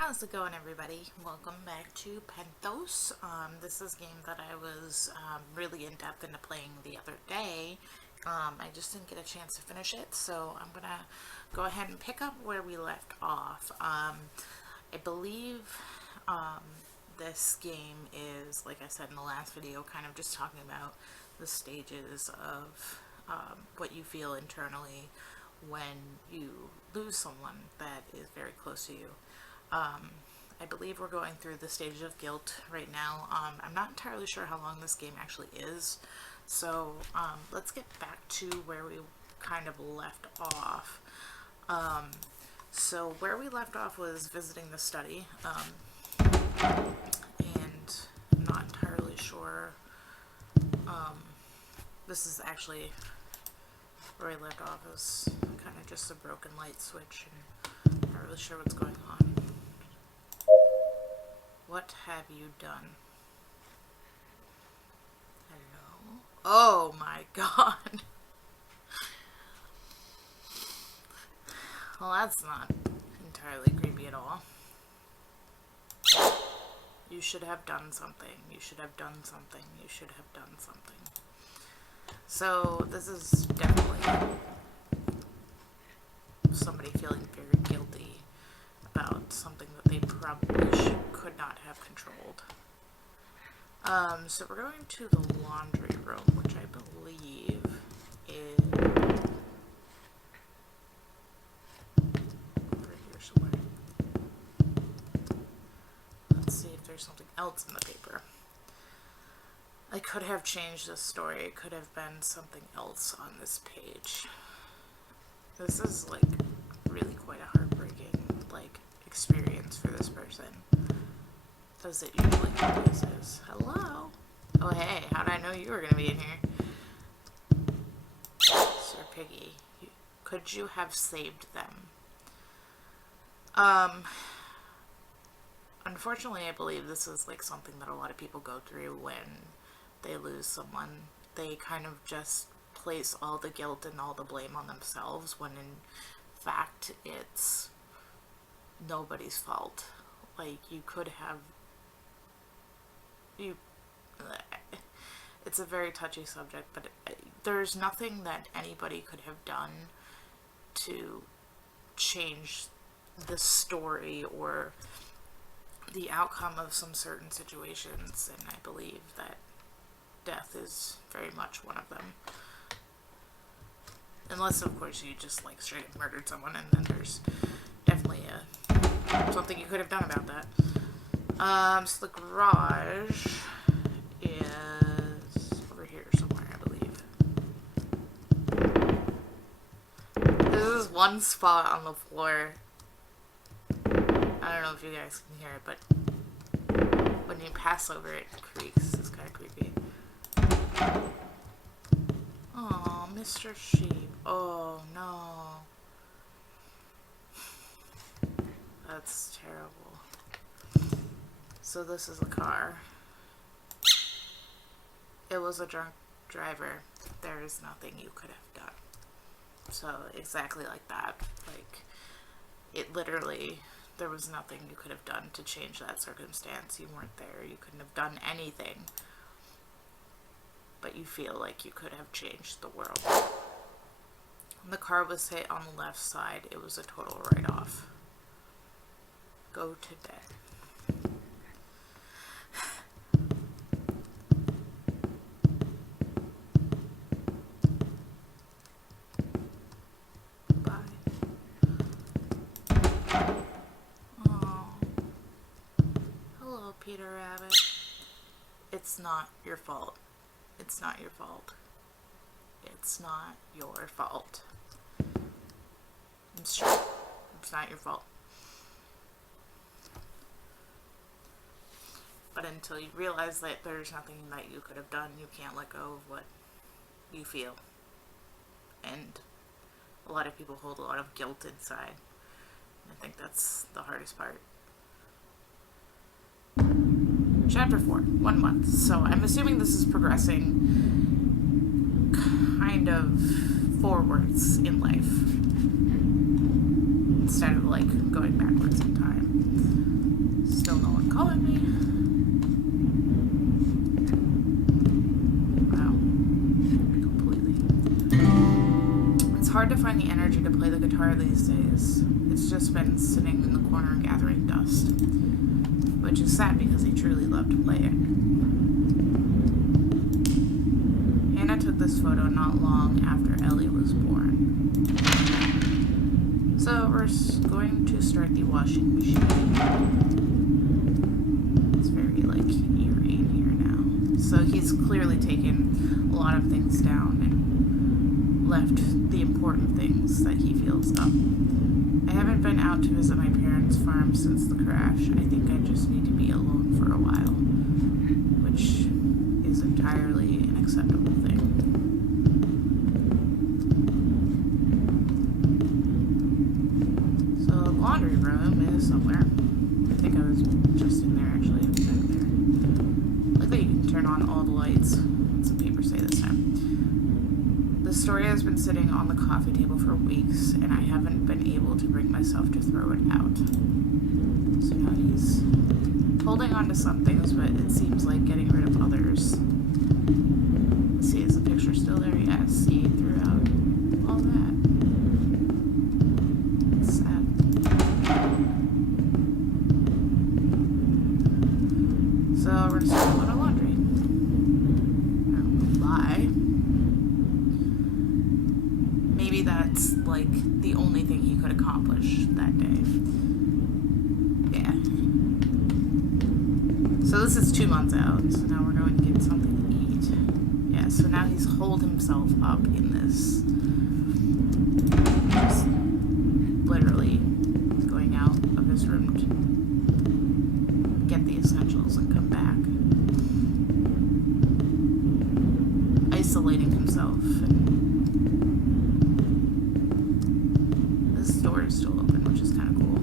How's it going, everybody? Welcome back to Penthos. This is a game that I was really in depth into playing the other day. I just didn't get a chance to finish it, so I'm gonna go ahead and pick up where we left off. I believe this game is, like I said in the last video, kind of just talking about the stages of what you feel internally when you lose someone that is very close to you. I believe we're going through the stages of guilt right now. I'm not entirely sure how long this game actually is, so let's get back to where we kind of left off. So where we left off was visiting the study, and I'm not entirely sure. This is actually where I left off, is kind of just a broken light switch, and I'm not really sure what's going on. What have you done? Hello? Oh my god. Well, that's not entirely creepy at all. You should have done something. You should have done something. You should have done something. So, this is definitely somebody feeling very guilty about something that they probably could not have controlled. So we're going to the laundry room, which I believe is over here somewhere. Let's see if there's something else in the paper. I could have changed this story. It could have been something else on this page. This is like really quite a heartbreaking experience for this person, as it usually always is. Hello? Oh hey, how did I know you were gonna be in here? Sir Piggy, could you have saved them? Unfortunately, I believe this is like something that a lot of people go through when they lose someone. They kind of just place all the guilt and all the blame on themselves, when in fact it's nobody's fault. Like, you could have it's a very touchy subject, but there's nothing that anybody could have done to change the story or the outcome of some certain situations, and I believe that death is very much one of them. Unless, of course, you just straight up murdered someone, and then there's definitely something you could have done about that. So the garage is over here somewhere, I believe. This is one spot on the floor. I don't know if you guys can hear it, but when you pass over it, it creaks. It's kind of creepy. Oh, Mr. Sheep. Oh, no. That's terrible. So this is a car. It was a drunk driver. There is nothing you could have done. So exactly like that. It literally, there was nothing you could have done to change that circumstance. You weren't there. You couldn't have done anything. But you feel like you could have changed the world. When the car was hit on the left side, it was a total write-off. Go to bed. Bye. Oh. Hello, Peter Rabbit. It's not your fault. It's not your fault. It's not your fault. It's true. It's not your fault. But until you realize that there's nothing that you could have done, you can't let go of what you feel. And a lot of people hold a lot of guilt inside. I think that's the hardest part. Chapter 4, 1 month. So I'm assuming this is progressing kind of forwards in life instead of going backwards in time. calling me? Wow. Completely. It's hard to find the energy to play the guitar these days. It's just been sitting in the corner gathering dust. Which is sad because he truly loved to play it. Hannah took this photo not long after Ellie was born. So we're going to start the washing machine. It's very like eerie in here now. So he's clearly taken a lot of things down and left the important things that he feels up. I haven't been out to visit my parents' farm since the crash. I think I just need to be alone for a while, which is entirely an acceptable thing. So the laundry room is somewhere. I think I was just in there actually. It was back there. Like that you can turn on all the lights. Some papers say this time. The story has been sitting on the coffee table for weeks, and I haven't been able to bring myself to throw it out. So now he's holding on to some things, but it seems like getting rid of others. Let's see, is the picture still there? Yes, see throughout all that. It's sad. So we're gonna start with our laundry. Lie. Maybe that's like the only thing he could accomplish that day. Yeah. So this is 2 months out, so now we're going to get something to eat. Yeah, so now he's holed himself up in this. Just literally going out of his room to get the essentials and come back. Isolating himself. And this door is still open, which is kind of cool.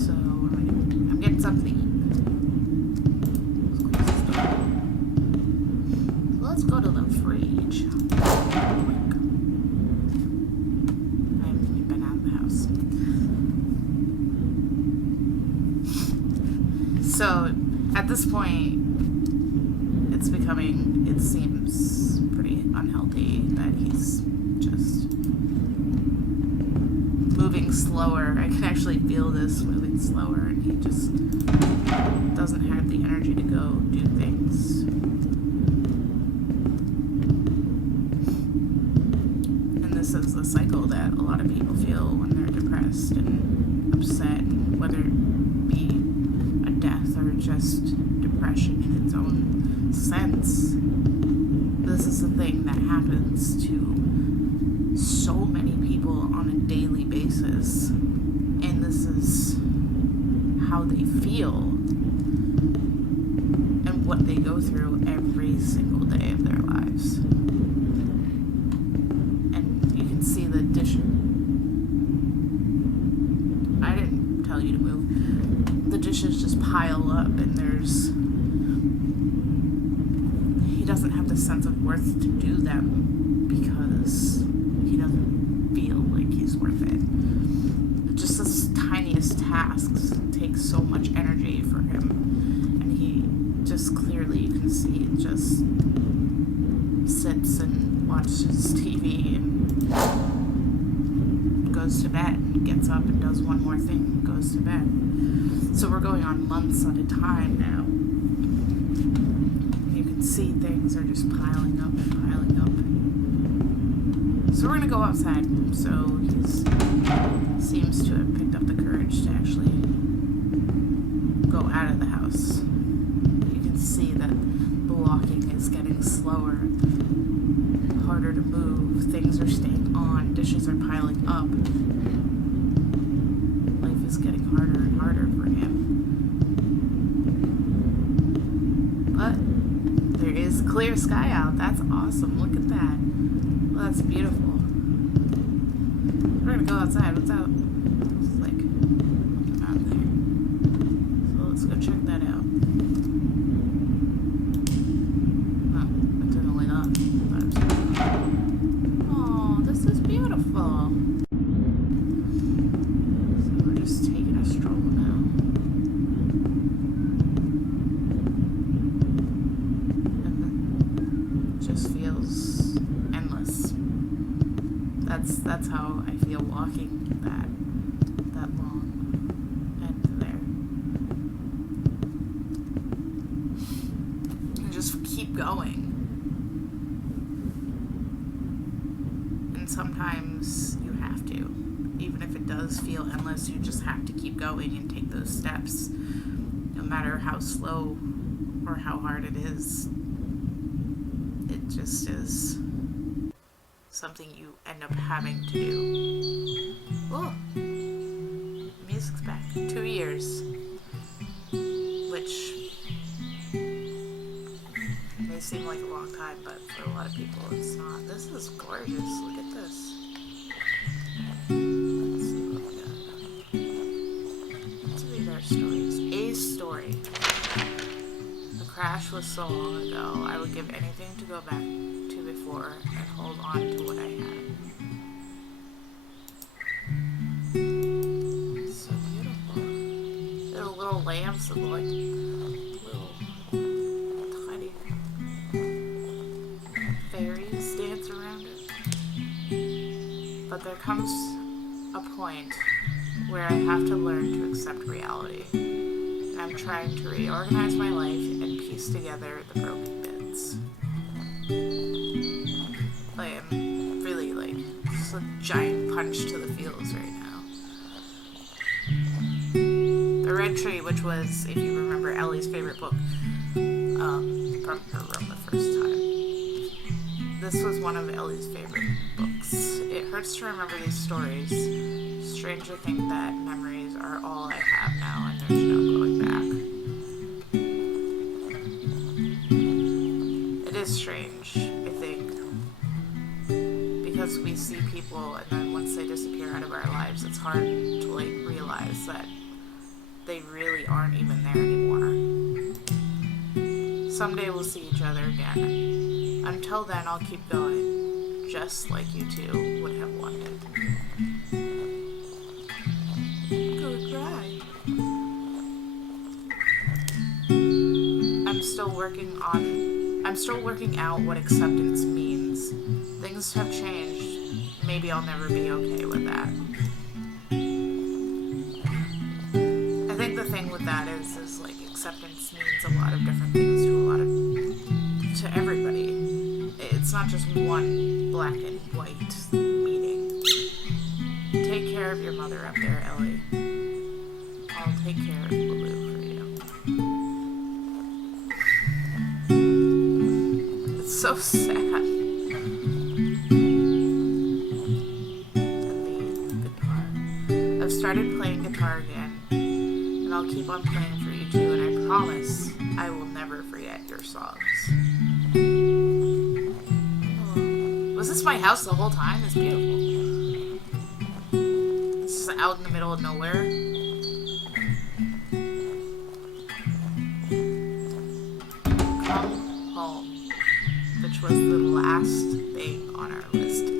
So, what am I doing? I'm getting something to eat. So let's go to the fridge. I haven't even been out of the house. So, at this point, it's becoming, it seems pretty unhealthy that he's just moving slower. I can actually feel this moving slower, and he just doesn't have the energy to go do things. And this is the cycle that a lot of people feel when they're depressed and upset, whether it be a death or just depression in its own sense. This is a thing that happens to so many people on a daily basis, and this is how they feel and what they go through every single day of their lives. And you can see the dish. I didn't tell you to move. The dishes just pile up, and he doesn't have the sense of worth to do them because he doesn't feel like he's worth it. Just the tiniest tasks take so much energy for him, and he just clearly, you can see, just sits and watches TV and goes to bed and gets up and does one more thing and goes to bed. So we're going on months at a time now. You can see things are just piling up and piling up. So we're going to go outside. So he seems to have picked up the courage to actually go out of the house. You can see that the walking is getting slower, harder to move, things are staying on, dishes are piling up. Life is getting harder and harder for him. But there is clear sky out. That's awesome. Look at that. Well, that's beautiful. We're gonna go outside. What's out? It's like out there. So let's go check that out. Oh, it didn't light up. Oh, this is beautiful. So that's how I feel walking that long end there. And just keep going. And sometimes you have to. Even if it does feel endless, you just have to keep going and take those steps. No matter how slow or how hard it is. It just is something you end up having to do. Oh, music's back. 2 years. Which may seem like a long time, but for a lot of people it's not. This is gorgeous. Look at this. Let's see what we got. Let's read our stories. A story. The crash was so long ago, I would give anything to go back to before and hold on to what I had. So beautiful. There are little lamps that look like little tiny fairies dance around it. But there comes a point where I have to learn to accept reality. And I'm trying to reorganize my life and piece together the broken bits. I am really just a giant punch to the feels right now. The Red Tree, which was, if you remember, Ellie's favorite book from her room the first time. This was one of Ellie's favorite books. It hurts to remember these stories. Strange to think that memories are all I have now and there's no going back. It is strange, I think, because we see people and then once they disappear out of our lives, it's hard to realize that they really aren't even there anymore. Someday we'll see each other again. Until then, I'll keep going, just like you two would have wanted. I'm gonna cry. I'm still working out what acceptance means. Things have changed. Maybe I'll never be okay with that. I think the thing with that is acceptance means a lot of different things to everybody. It's not just one black and white meaning. Take care of your mother up there, Ellie. I'll take care of Baloo for you. It's so sad. And the guitar. I've started playing guitar again, and I'll keep on playing for you too, and I promise I will never forget your songs. Was this my house the whole time? It's beautiful. This is out in the middle of nowhere. Come home, which was the last thing on our list to do.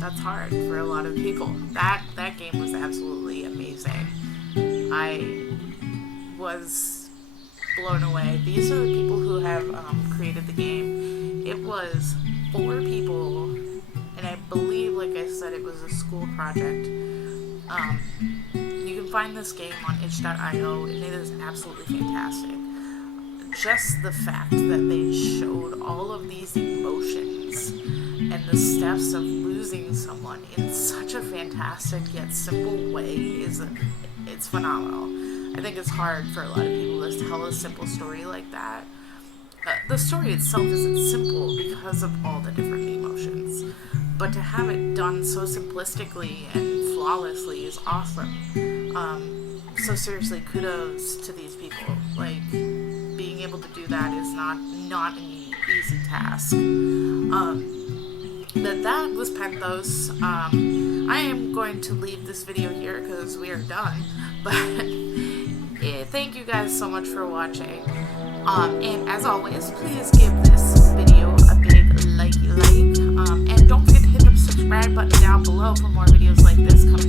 That's hard for a lot of people. That game was absolutely amazing. I was blown away. These are the people who have created the game. It was 4 people, and I believe, like I said, it was a school project. You can find this game on itch.io, and it is absolutely fantastic. Just the fact that they showed all of these emotions and the steps of losing someone in such a fantastic yet simple way it's phenomenal. I think it's hard for a lot of people to tell a simple story like that. The story itself isn't simple because of all the different emotions, but to have it done so simplistically and flawlessly is awesome. So seriously, kudos to these people. Being able to do that is not an easy task. That was Penthos. I am going to leave this video here because we are done. But thank you guys so much for watching. And as always, please give this video a big like. And don't forget to hit the subscribe button down below for more videos like this coming